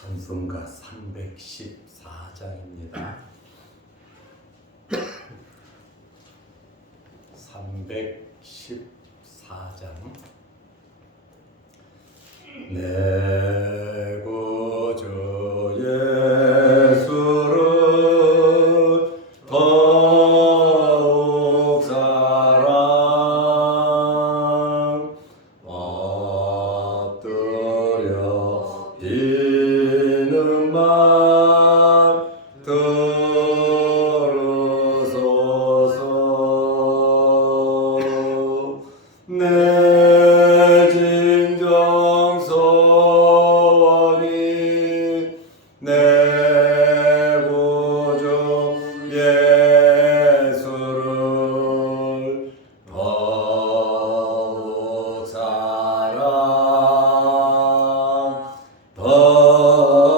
찬송가 314장입니다. 314장. 내 구주 예수를 더욱 사랑 엎드려 비는 말 들으소서. 내 진정 소원이 내 구주 예수를 더욱 사랑 더욱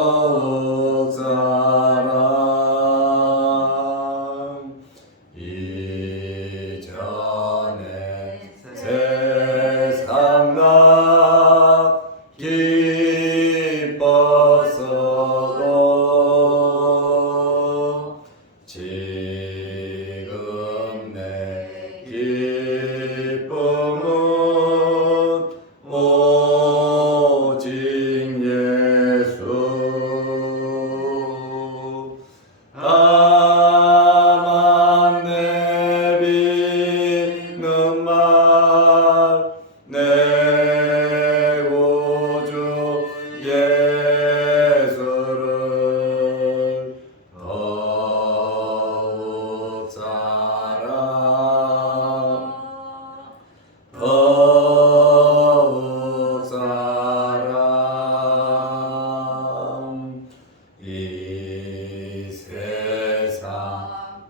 사랑 이전에 세상 나 기뻤어도 지금 내 기쁨은 오직 예수. 다만 내비는 말 내 구주 예수를 더욱 사랑 더욱 사랑 이 세상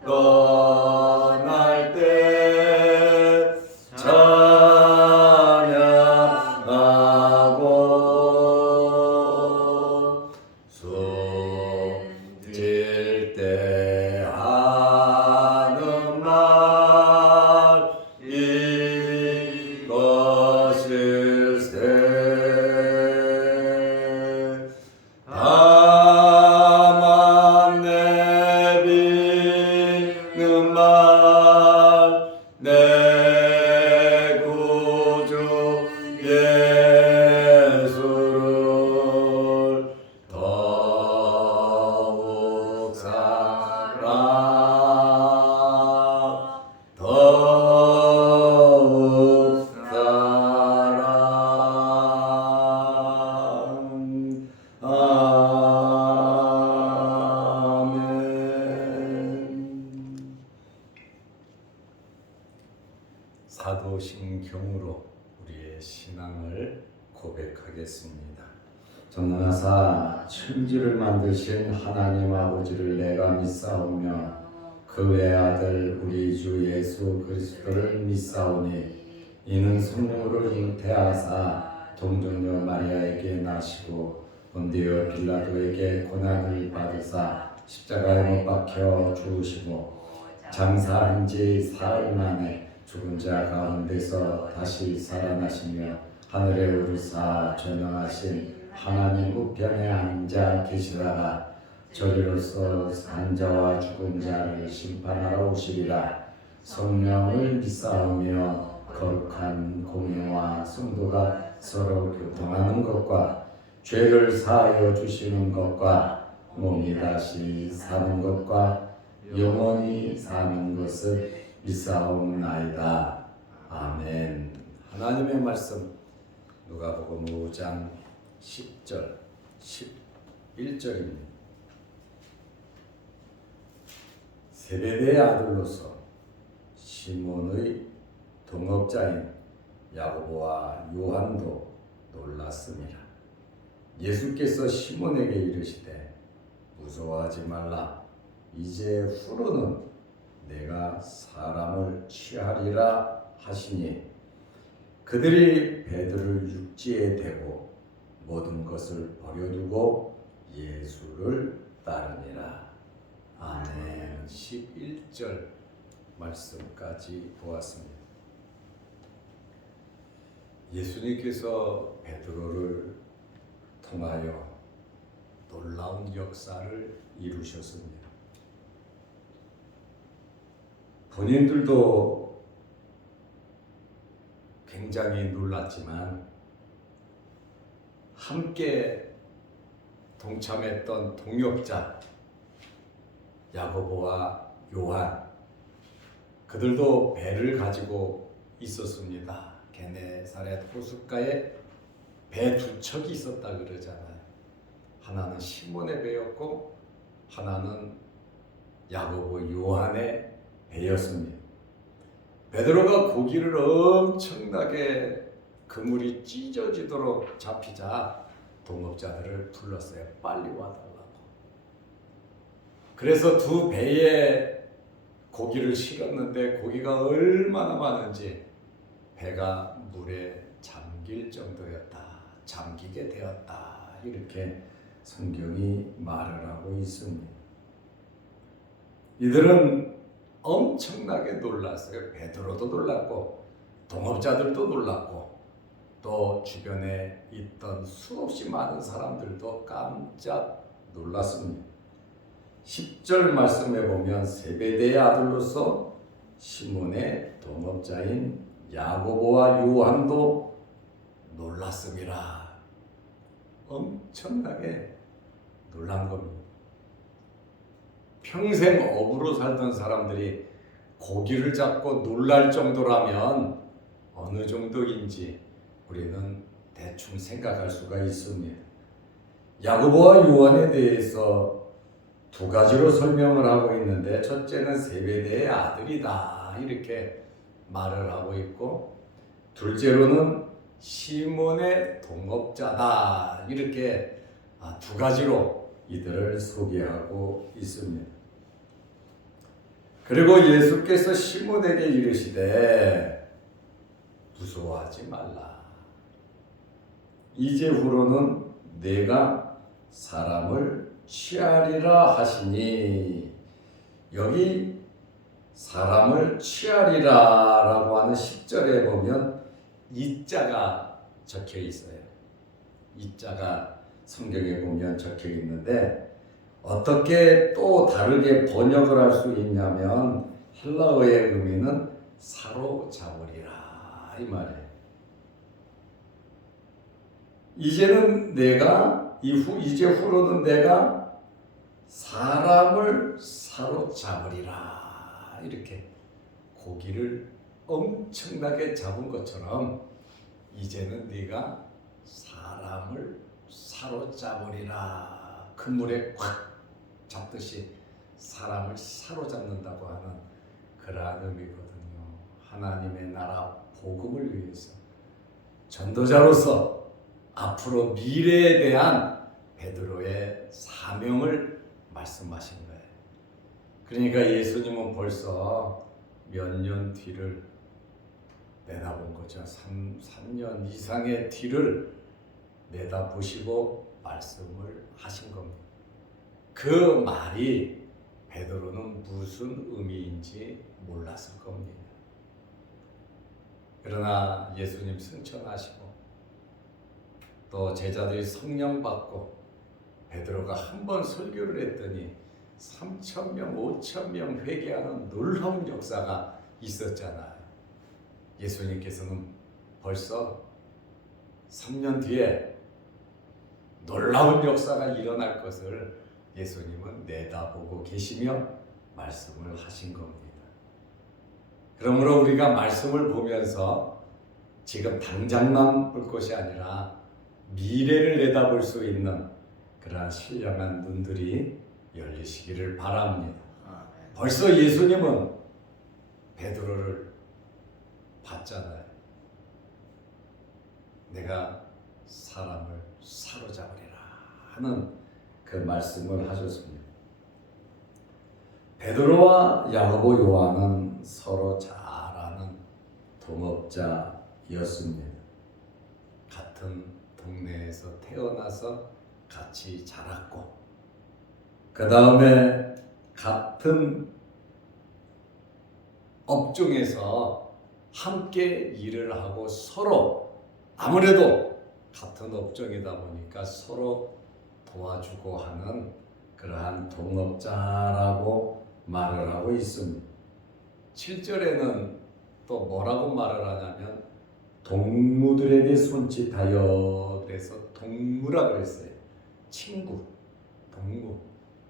떠날 때 찬양하고 숨질 때 하는 말 이것일세. 다만 내비는 말 내 구주 예수를 더욱 사랑 더욱 사랑. 아멘. 사도신경으로 우리의 신앙을 고백하겠습니다. 전능하사 천지를 만드신 하나님 아버지를 내가 믿사오며 그 외아들 우리 주 예수 그리스도를 믿사오니 이는 성령으로 잉태하사 동정녀 마리아에게 나시고 본디오 빌라도에게 고난을 받으사 십자가에 못 박혀 죽으시고 장사한 지 사흘 만에 죽은 자 가운데서 다시 살아나시며 하늘에 오르사 전능하신 하나님 우편에 앉아 계시다가 저리로서 산 자와 죽은 자를 심판하러 오시리라. 성령을 믿사오며 거룩한 공예와 성도가 서로 교통하는 것과 죄를 사하여 주시는 것과 몸이 다시 사는 것과 영원히 사는 것을 믿사옵나이다. 아멘. 하나님의 말씀 누가복음 5장 10절 11절입니다. 세베대의 아들로서 시몬의 동업자인 야고보와 요한도 놀랐습니다. 예수께서 시몬에게 이르시되 무서워하지 말라. 이제 후로는 내가 사람을 취하리라 하시니 그들이 베드로를 육지에 대고 모든 것을 버려두고 예수를 따르니라. 아멘. 11절 말씀까지 보았습니다. 예수님께서 베드로를 통하여 놀라운 역사를 이루셨습니다. 본인들도 굉장히 놀랐지만 함께 동참했던 동역자 야고보와 요한, 그들도 배를 가지고 있었습니다. 게네사렛 호숫가에 배 두 척이 있었다 그러잖아요. 하나는 시몬의 배였고 하나는 야고보 요한의 배였습니다. 베드로가 고기를 엄청나게 그물이 찢어지도록 잡히자 동업자들을 불렀어요. 빨리 와달라고. 그래서 두 배에 고기를 실었는데 고기가 얼마나 많은지 배가 물에 잠길 정도였다. 잠기게 되었다. 이렇게 성경이 말을 하고 있습니다. 이들은 엄청나게 놀랐어요. 베드로도 놀랐고 동업자들도 놀랐고 또 주변에 있던 수없이 많은 사람들도 깜짝 놀랐습니다. 10절 말씀에 보면 세베대의 아들로서 시몬의 동업자인 야고보와 요한도 놀랐음이라. 엄청나게 놀란 겁니다. 평생 어부로 살던 사람들이 고기를 잡고 놀랄 정도라면 어느 정도인지 우리는 대충 생각할 수가 있습니다. 야고보와 요한에 대해서 두 가지로 설명을 하고 있는데, 첫째는 세베대의 아들이다 이렇게 말을 하고 있고, 둘째로는 시몬의 동업자다 이렇게 두 가지로 이들을 소개하고 있습니다. 그리고 예수께서 시몬에게 이르시되 무서워하지 말라. 이제후로는 내가 사람을 취하리라 하시니, 여기 사람을 취하리라 라고 하는 10절에 보면 이자가 적혀 있어요. 이자가 성경에 보면 적혀 있는데 어떻게 또 다르게 번역을 할 수 있냐면 헬라어의 의미는 사로잡으리라 이 말이에요. 이제후로는 내가 사람을 사로잡으리라. 이렇게 고기를 엄청나게 잡은 것처럼 이제는 네가 사람을 사로잡으리라. 그물에 꽉 잡듯이 사람을 사로잡는다고 하는 그러한 의미거든요. 하나님의 나라 복음을 위해서 전도자로서 앞으로 미래에 대한 베드로의 사명을 말씀하신 거예요. 그러니까 예수님은 벌써 몇 년 뒤를 내다본 거죠. 3년 이상의 뒤를 내다보시고 말씀을 하신 겁니다. 그 말이 베드로는 무슨 의미인지 몰랐을 겁니다. 그러나 예수님 승천하시고 또 제자들이 성령 받고 베드로가 한 번 설교를 했더니 3,000명, 5,000명 회개하는 놀라운 역사가 있었잖아요. 예수님께서는 벌써 3년 뒤에 놀라운 역사가 일어날 것을 예수님은 내다보고 계시며 말씀을 하신 겁니다. 그러므로 우리가 말씀을 보면서 지금 당장만 볼 것이 아니라 미래를 내다볼 수 있는 그러한 신령한 눈들이 열리시기를 바랍니다. 벌써 예수님은 베드로를 봤잖아요. 내가 사람을 사로잡으리라 하는 그 말씀을 하셨습니다. 베드로와 야고보, 요한은 서로 잘 아는 동업자였습니다. 같은 동네에서 태어나서 같이 자랐고, 그 다음에 같은 업종에서 함께 일을 하고 서로 아무래도 같은 업종이다 보니까 서로 도와주고 하는 그러한 동업자라고 말을 하고 있습니다. 7절에는 또 뭐라고 말을 하냐면 동무들에게 손짓하여, 그래서 동무라 그랬어요. 친구, 동무,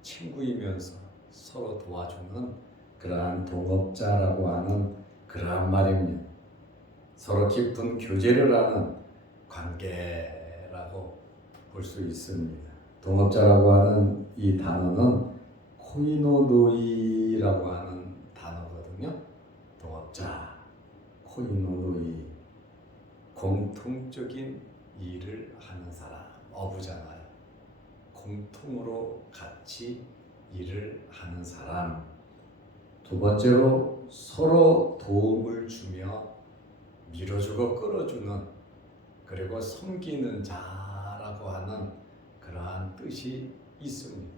친구이면서 서로 도와주는 그러한 동업자라고 하는 그러한 말입니다. 서로 깊은 교제를 하는 관계라고 볼 수 있습니다. 동업자라고 하는 이 단어는 코이노노이라고 하는 단어거든요. 동업자, 코이노노이, 공통적인 일을 하는 사람, 어부잖아요. 공통으로 같이 일을 하는 사람. 두 번째로 서로 도움을 주며 밀어주고 끌어주는, 그리고 섬기는 자라고 하는 그러한 뜻이 있습니다.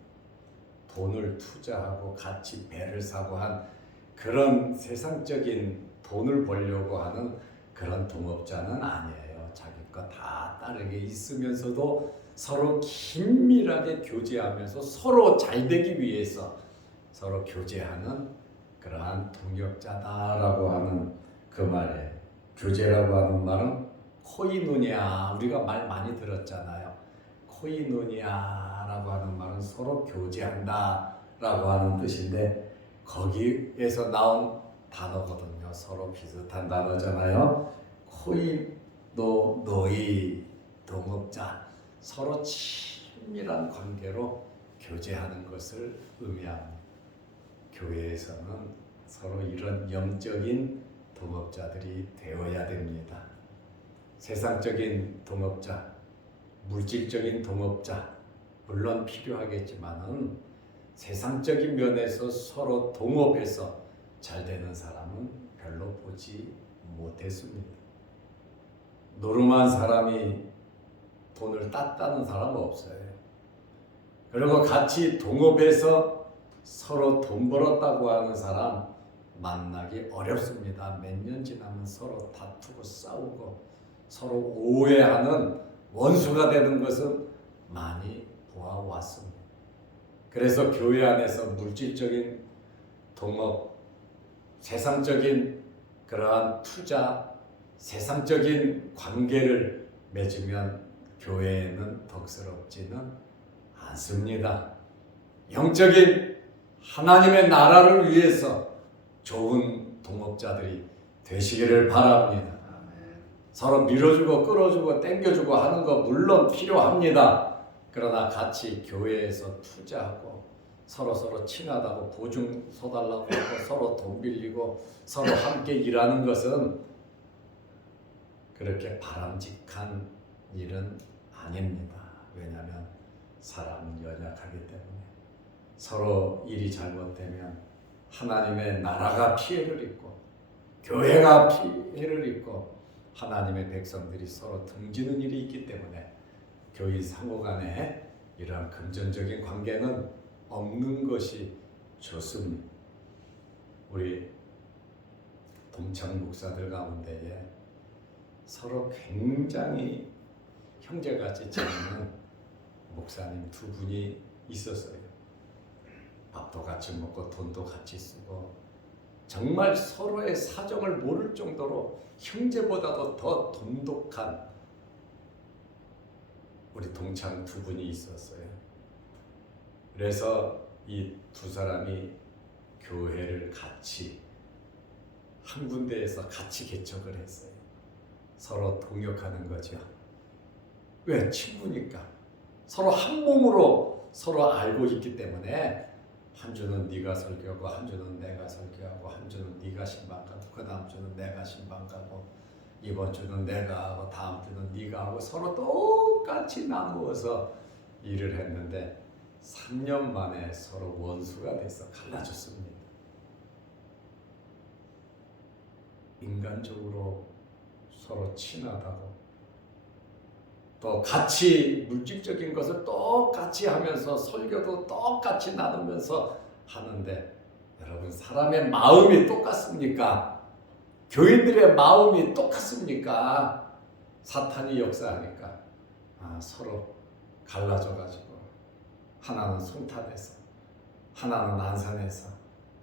돈을 투자하고 같이 배를 사고 한 그런 세상적인 돈을 벌려고 하는 그런 동업자는 아니에요. 자기 거 다 따르게 있으면서도 서로 긴밀하게 교제하면서 서로 잘 되기 위해서 서로 교제하는 그러한 동역자다라고 하는 그 말에, 교제라고 하는 말은 코이노니아, 우리가 말 많이 들었잖아요. 코이노니아라고 하는 말은 서로 교제한다라고 하는 뜻인데, 거기에서 나온 단어거든요. 서로 비슷한 단어잖아요. 코이노노이, 동업자, 서로 친밀한 관계로 교제하는 것을 의미합니다. 교회에서는 서로 이런 영적인 동업자들이 되어야 됩니다. 세상적인 동업자, 물질적인 동업자 물론 필요하겠지만은 세상적인 면에서 서로 동업해서 잘 되는 사람은 별로 보지 못했습니다. 노름한 사람이 돈을 땄다는 사람은 없어요. 그리고 같이 동업해서 서로 돈 벌었다고 하는 사람 만나기 어렵습니다. 몇 년 지나면 서로 다투고 싸우고 서로 오해하는 원수가 되는 것은 많이 보아왔습니다. 그래서 교회 안에서 물질적인 동업, 세상적인 그러한 투자, 세상적인 관계를 맺으면 교회에는 덕스럽지는 않습니다. 영적인 하나님의 나라를 위해서 좋은 동업자들이 되시기를 바랍니다. 서로 밀어주고 끌어주고 땡겨주고 하는 거 물론 필요합니다. 그러나 같이 교회에서 투자하고 서로 친하다고 보증 서달라고 하고 서로 돈 빌리고 서로 함께 일하는 것은 그렇게 바람직한 일은 아닙니다. 왜냐하면 사람은 연약하기 때문에 서로 일이 잘못되면 하나님의 나라가 피해를 입고 교회가 피해를 입고 하나님의 백성들이 서로 등지는 일이 있기 때문에 교인 상호 간에 이러한 금전적인 관계는 없는 것이 좋습니다. 우리 동창 목사들 가운데에 서로 굉장히 형제같이 지내는 목사님 두 분이 있었어요. 밥도 같이 먹고 돈도 같이 쓰고 정말 서로의 사정을 모를 정도로 형제보다도 더 돈독한 우리 동창 두 분이 있었어요. 그래서 이 두 사람이 교회를 같이 한 군데에서 같이 개척을 했어요. 서로 동역하는 거죠. 왜? 친구니까. 서로 한 몸으로 서로 알고 있기 때문에 한 주는 네가 설교하고 한 주는 내가 설교하고 한 주는 네가 신방 가고 그 다음 주는 내가 신방 가고 이번 주는 내가 하고 다음 주는 네가 하고 서로 똑같이 나누어서 일을 했는데 3년 만에 서로 원수가 돼서 갈라졌습니다. 인간적으로 서로 친하다고 또 같이 물질적인 것을 똑같이 하면서 설교도 똑같이 나누면서 하는데 여러분 사람의 마음이 똑같습니까? 교인들의 마음이 똑같습니까? 사탄이 역사하니까 서로 갈라져가지고 하나는 송탄에서, 하나는 안산에서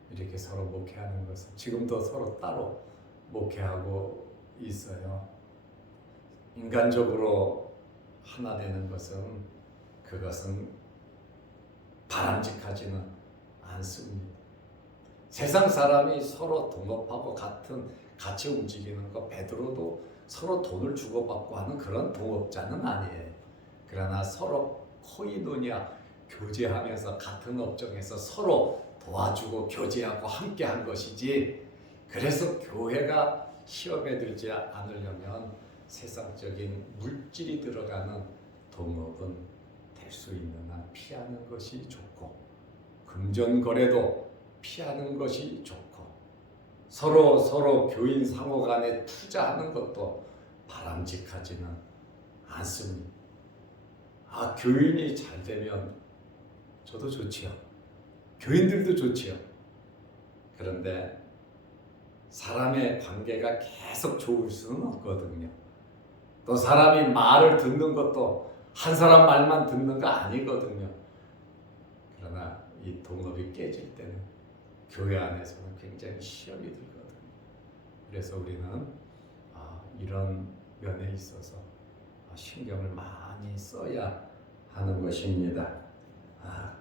이렇게 서로 목회하는 것은 지금도 서로 따로 목회하고 있어요. 인간적으로 하나 되는 것은 그것은 바람직하지는 않습니다. 세상 사람이 서로 동업하고 같이 움직이는 거, 베드로도 서로 돈을 주고받고 하는 그런 동업자는 아니에요. 그러나 서로 코이노니아, 교제하면서 같은 업종에서 서로 도와주고 교제하고 함께 한 것이지, 그래서 교회가 시험에 들지 않으려면 세상적인 물질이 들어가는 동업은 될 수 있는 한 피하는 것이 좋고, 금전거래도 피하는 것이 좋고, 서로 교인 상호 간에 투자하는 것도 바람직하지는 않습니다. 교인이 잘 되면 저도 좋지요. 교인들도 좋지요. 그런데 사람의 관계가 계속 좋을 수는 없거든요. 또 사람이 말을 듣는 것도 한 사람 말만 듣는 거 아니거든요. 그러나 이 동업이 깨질 때는 교회 안에서는 굉장히 시험이 들거든요. 그래서 우리는 이런 면에 있어서 신경을 많이 써야 하는 것입니다.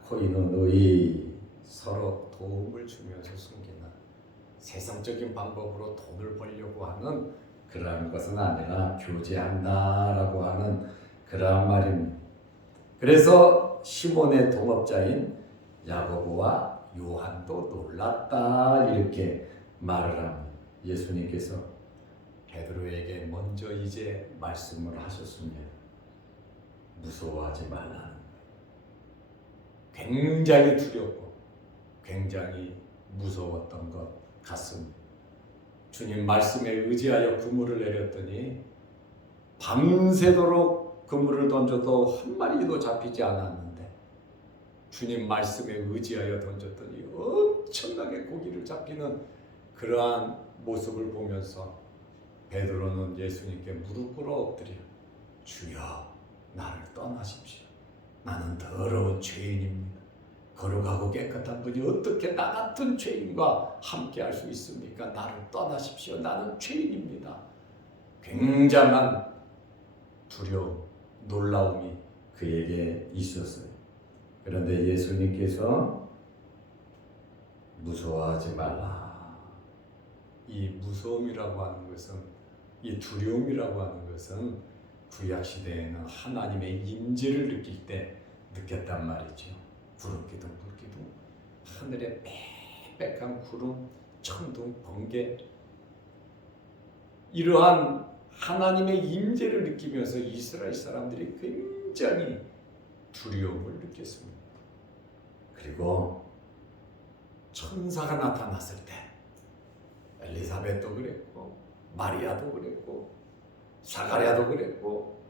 코이노노이, 서로 도움을 주면서 숨기는, 세상적인 방법으로 돈을 벌려고 하는 그러한 것은 아니라 교제한다라고 하는 그러한 말입니다. 그래서 시몬의 동업자인 야고보와 요한도 놀랐다, 이렇게 말을 합니다. 예수님께서 베드로에게 먼저 이제 말씀을 하셨습니다. 무서워하지 말라는 거예요. 굉장히 두렵고 굉장히 무서웠던 것 같습니다. 주님 말씀에 의지하여 그물을 내렸더니 밤새도록 그물을 던져도 한 마리도 잡히지 않았는데, 주님 말씀에 의지하여 던졌더니 엄청나게 고기를 잡히는 그러한 모습을 보면서 베드로는 예수님께 무릎 꿇어 엎드려, 주여, 나를 떠나십시오. 나는 더러운 죄인입니다. 거룩하고 깨끗한 분이 어떻게 나 같은 죄인과 함께 할 수 있습니까? 나를 떠나십시오. 나는 죄인입니다. 굉장한 두려움, 놀라움이 그에게 있었어요. 그런데 예수님께서 무서워하지 말라. 이 무서움이라고 하는 것은, 이 두려움이라고 하는 것은 구약 시대에는 하나님의 임재를 느낄 때 느꼈단 말이죠. 구름기둥, 불기둥, 하늘에 빽빽한 구름, 천둥, 번개, 이러한 하나님의 임재를 느끼면서 이스라엘 사람들이 굉장히 두려움을 느꼈습니다. 그리고 천사가 나타났을 때 엘리사벳도 그랬고, 마리아도 그랬고, 사가랴도 그랬고,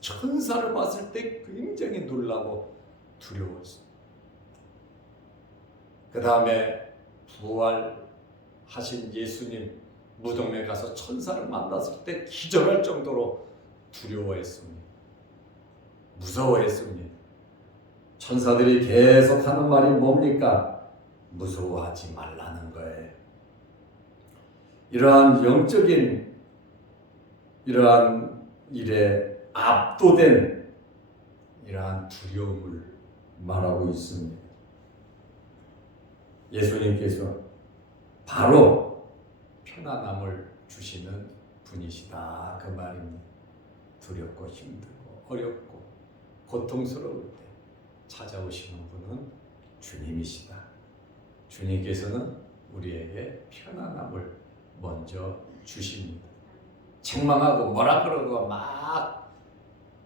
천사를 봤을 때 굉장히 놀라고 두려웠습니다. 그 다음에 부활하신 예수님 무덤에 가서 천사를 만났을 때 기절할 정도로 두려워했습니다. 무서워했습니다. 천사들이 계속 하는 말이 뭡니까? 무서워하지 말라는 거예요. 이러한 영적인 이러한 일에 압도된 이러한 두려움을 말하고 있습니다. 예수님께서 바로 편안함을 주시는 분이시다, 그 말입니다. 두렵고 힘들고 어렵고 고통스러울 때 찾아오시는 분은 주님이시다. 주님께서는 우리에게 편안함을 먼저 주십니다. 책망하고 뭐라 그러고 막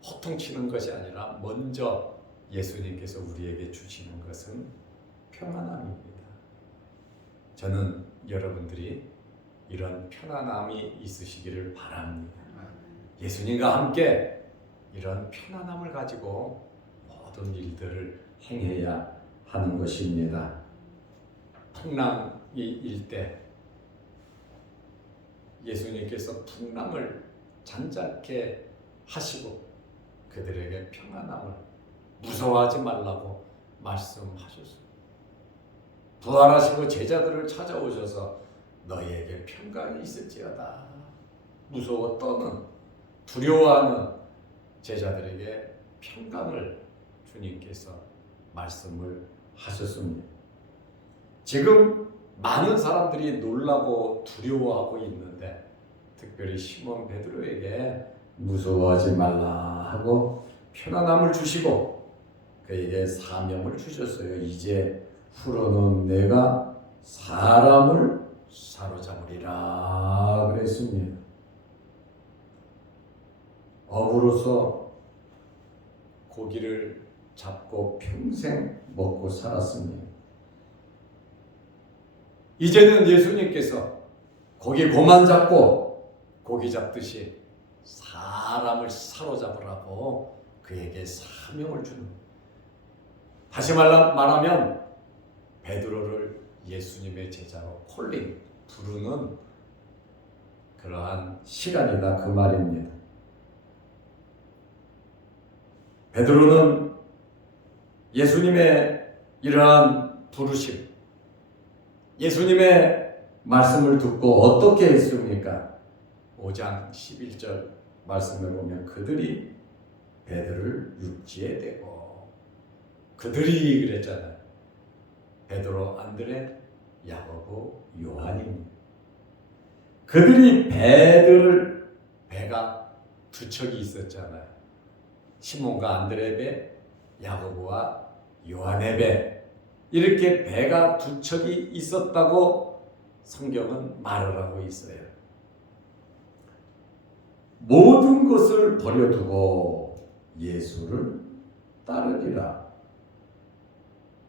호통치는 것이 아니라 먼저 예수님께서 우리에게 주시는 것은 평안함입니다. 저는 여러분들이 이런 편안함이 있으시기를 바랍니다. 예수님과 함께 이런 편안함을 가지고 모든 일들을 행해야 하는 것입니다. 풍랑이 일 때 예수님께서 풍랑을 잔잔케 하시고 그들에게 평안함을, 무서워하지 말라고 말씀하셨습니다. 부활하시고 제자들을 찾아오셔서 너희에게 평강이 있을지어다. 무서워 떠는, 두려워하는 제자들에게 평강을 주님께서 말씀을 하셨습니다. 지금 많은 사람들이 놀라고 두려워하고 있는데 특별히 시몬 베드로에게 무서워하지 말라 하고 편안함을 주시고 그에게 사명을 주셨어요. 이제 후로는 내가 사람을 사로잡으리라 그랬습니다. 어부로서 고기를 잡고 평생 먹고 살았습니다. 이제는 예수님께서 고기 고만 잡고 고기 잡듯이 사람을 사로잡으라고 그에게 사명을 주는, 다시 말하면 베드로를 예수님의 제자로 콜링, 부르는 그러한 시간이다 그 말입니다. 베드로는 예수님의 이러한 부르심, 예수님의 말씀을 듣고 어떻게 했습니까? 5장 11절 말씀을 보면 그들이 베드로를 육지에 대고, 그들이 그랬잖아요. 베드로, 안드레, 야고보, 요한입니다. 그들이 베드로를, 배가 두 척이 있었잖아요. 시몬과 안드레의 배, 야고보와 요한의 배, 이렇게 배가 두 척이 있었다고 성경은 말을 하고 있어요. 모든 것을 버려두고 예수를 따르리라.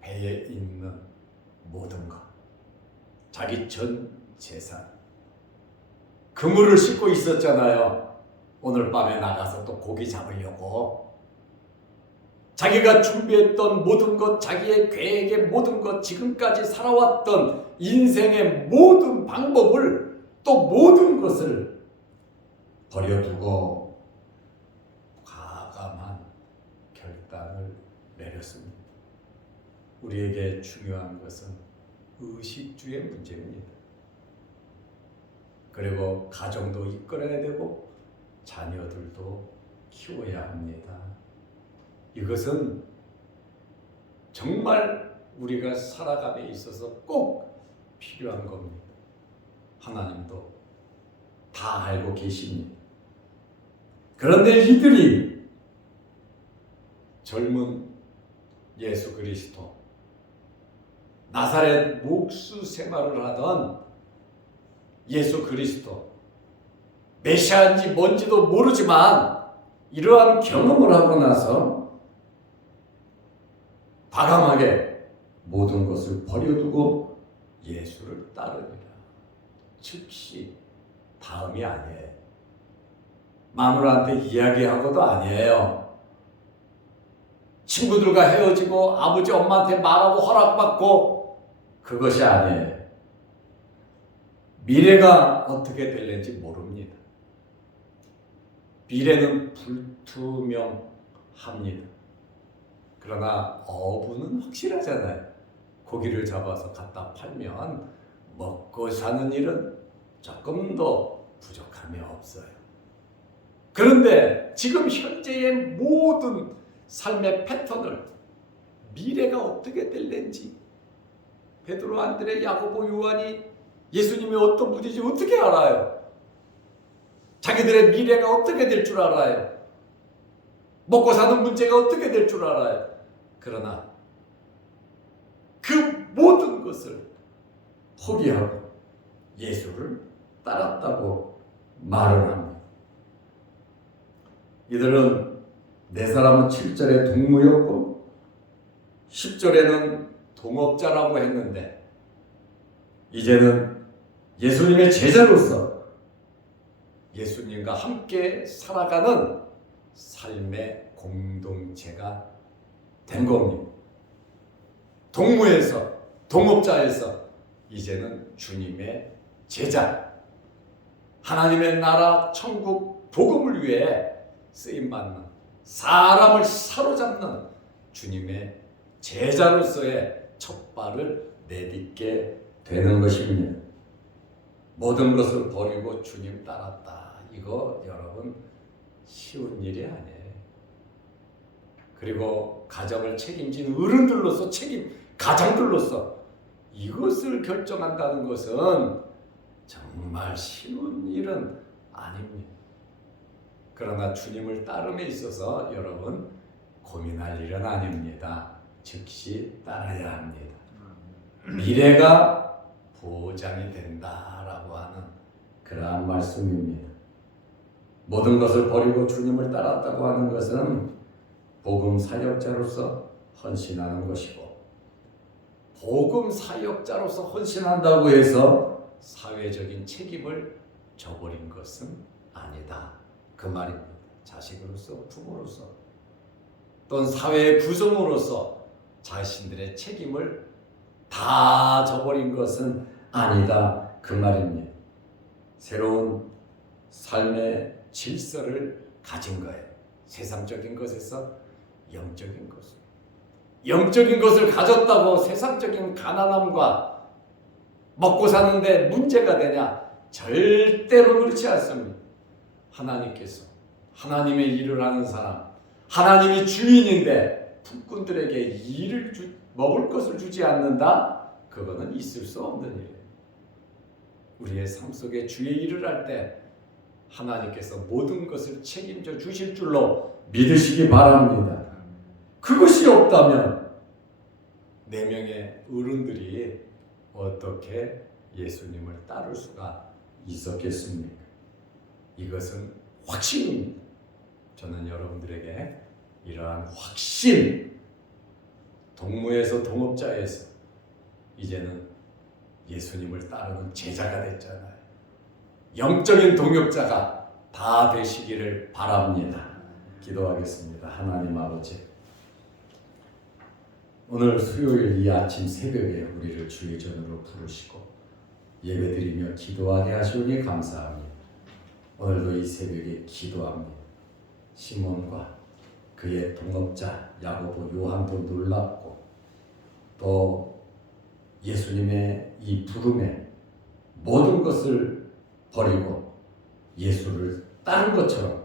배에 있는 모든 것, 자기 전 재산, 그물을 싣고 있었잖아요. 오늘 밤에 나가서 또 고기 잡으려고 자기가 준비했던 모든 것, 자기의 계획의 모든 것, 지금까지 살아왔던 인생의 모든 방법을, 또 모든 것을 버려두고 과감한 결단을 내렸습니다. 우리에게 중요한 것은 의식주의 문제입니다. 그리고 가정도 이끌어야 되고 자녀들도 키워야 합니다. 이것은 정말 우리가 살아감에 있어서 꼭 필요한 겁니다. 하나님도 다 알고 계십니다. 그런데 이들이 젊은 예수 그리스도, 나사렛 목수 생활을 하던 예수 그리스도, 메시아인지 뭔지도 모르지만 이러한 경험을 하고 나서 과감하게 모든 것을 버려두고 예수를 따르니라. 즉시 다음이 아니에요. 마누라한테 이야기하고도 아니에요. 친구들과 헤어지고 아버지 엄마한테 말하고 허락받고 그것이 아니에요. 미래가 어떻게 될는지 모릅니다. 미래는 불투명합니다. 그러나 어부는 확실하잖아요. 고기를 잡아서 갖다 팔면 먹고 사는 일은 조금도 부족함이 없어요. 그런데 지금 현재의 모든 삶의 패턴을, 미래가 어떻게 될는지, 베드로, 안드레, 야고보, 요한이 예수님이 어떤 분인지 어떻게 알아요? 자기들의 미래가 어떻게 될 줄 알아요? 먹고 사는 문제가 어떻게 될 줄 알아요? 그러나 그 모든 것을 포기하고 예수를 따랐다고 말을 합니다. 이들은 네 사람은 7절에 동무였고 10절에는 동업자라고 했는데 이제는 예수님의 제자로서 예수님과 함께 살아가는 삶의 공동체가 된 겁니다. 동무에서, 동업자에서 이제는 주님의 제자, 하나님의 나라 천국 복음을 위해 쓰임받는, 사람을 사로잡는 주님의 제자로서의 첫 발을 내딛게 되는 것입니다. 모든 것을 버리고 주님 따랐다. 이거 여러분 쉬운 일이 아니에요. 그리고 가정을 책임진 어른들로서 가장들로서 이것을 결정한다는 것은 정말 쉬운 일은 아닙니다. 그러나 주님을 따름에 있어서 여러분 고민할 일은 아닙니다. 즉시 따라야 합니다. 미래가 보장이 된다라고 하는 그러한 말씀입니다. 모든 것을 버리고 주님을 따랐다고 하는 것은 복음 사역자로서 헌신하는 것이고, 복음 사역자로서 헌신한다고 해서 사회적인 책임을 져버린 것은 아니다. 그 말입니다. 자식으로서, 부모로서, 또는 사회의 구성으로서 자신들의 책임을 다 져버린 것은 아니다. 그 말입니다. 새로운 삶의 질서를 가진 거예요. 세상적인 것에서 영적인 것을 가졌다고 세상적인 가난함과 먹고 사는데 문제가 되냐? 절대로 그렇지 않습니다. 하나님께서 하나님의 일을 하는 사람, 하나님이 주인인데 품꾼들에게 먹을 것을 주지 않는다? 그거는 있을 수 없는 일이에요. 우리의 삶 속에 주의 일을 할 때 하나님께서 모든 것을 책임져 주실 줄로 믿으시기 바랍니다. 그것이 없다면 4명의 어른들이 어떻게 예수님을 따를 수가 있었겠습니까? 이것은 확신입니다. 저는 여러분들에게 이러한 확신, 동무에서 동업자에서 이제는 예수님을 따르는 제자가 됐잖아요. 영적인 동역자가 다 되시기를 바랍니다. 기도하겠습니다. 하나님 아버지, 오늘 수요일 이 아침 새벽에 우리를 주의 전으로 부르시고 예배드리며 기도하게 하시오니 감사합니다. 오늘도 이 새벽에 기도합니다. 시몬과 그의 동업자 야고보, 요한도 놀랍고 또 예수님의 이 부름에 모든 것을 버리고 예수를 따른 것처럼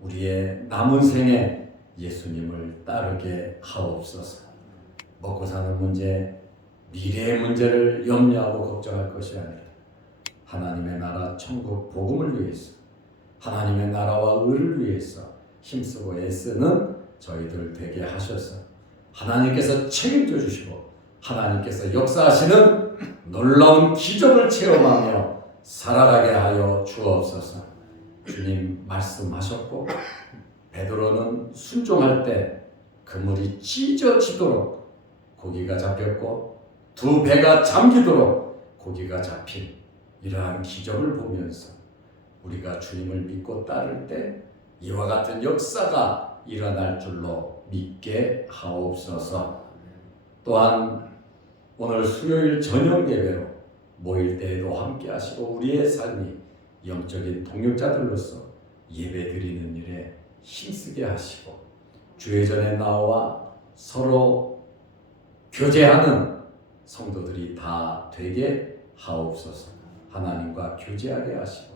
우리의 남은 생에 예수님을 따르게 하옵소서. 먹고 사는 문제, 미래의 문제를 염려하고 걱정할 것이 아니라 하나님의 나라 천국 복음을 위해서, 하나님의 나라와 의를 위해서 힘쓰고 애쓰는 저희들 되게 하셔서 하나님께서 책임져 주시고 하나님께서 역사하시는 놀라운 기적을 체험하며 살아가게 하여 주옵소서. 주님 말씀하셨고 베드로는 순종할 때 그물이 찢어지도록 고기가 잡혔고 2 배가 잠기도록 고기가 잡힌 이러한 기적을 보면서 우리가 주님을 믿고 따를 때 이와 같은 역사가 일어날 줄로 믿게 하옵소서. 또한 오늘 수요일 저녁 예배로 모일 때에도 함께 하시고 우리의 삶이 영적인 동역자들로서 예배드리는 일에 힘쓰게 하시고 주의 전에 나와 서로 교제하는 성도들이 다 되게 하옵소서. 하나님과 교제하게 하시고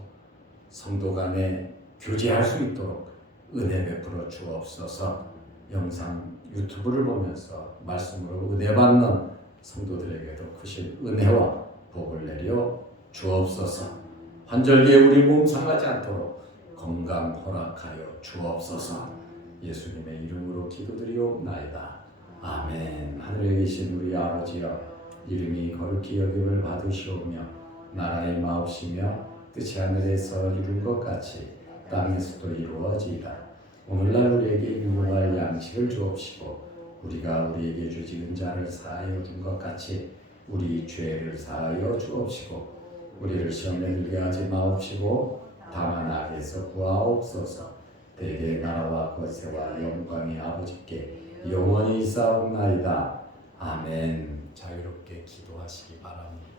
성도 간에 교제할 수 있도록 은혜 베풀어 주옵소서. 영상 유튜브를 보면서 말씀으로 은혜 받는 성도들에게도 크신 은혜와 복을 내려 주옵소서. 환절기에 우리 몸 상하지 않도록 건강 허락하여 주옵소서. 예수님의 이름으로 기도드리옵나이다. 아멘. 하늘에 계신 우리 아버지여, 이름이 거룩히 여김을 받으시오며 나라의 마옵시며 뜻이 하늘에서 이룬 것 같이 땅에서도 이루어지이다. 오늘날 우리에게 일용할 양식을 주옵시고 우리가 우리에게 주지 은자를 사하여 준 것 같이 우리 죄를 사하여 주옵시고 우리를 시험에 들게 하지 마옵시고 다만 악에서 구하옵소서. 대개 나라와 권세와 영광이 아버지께 영원히 있사옵나이다. 아멘. 자유롭게 기도하시기 바랍니다.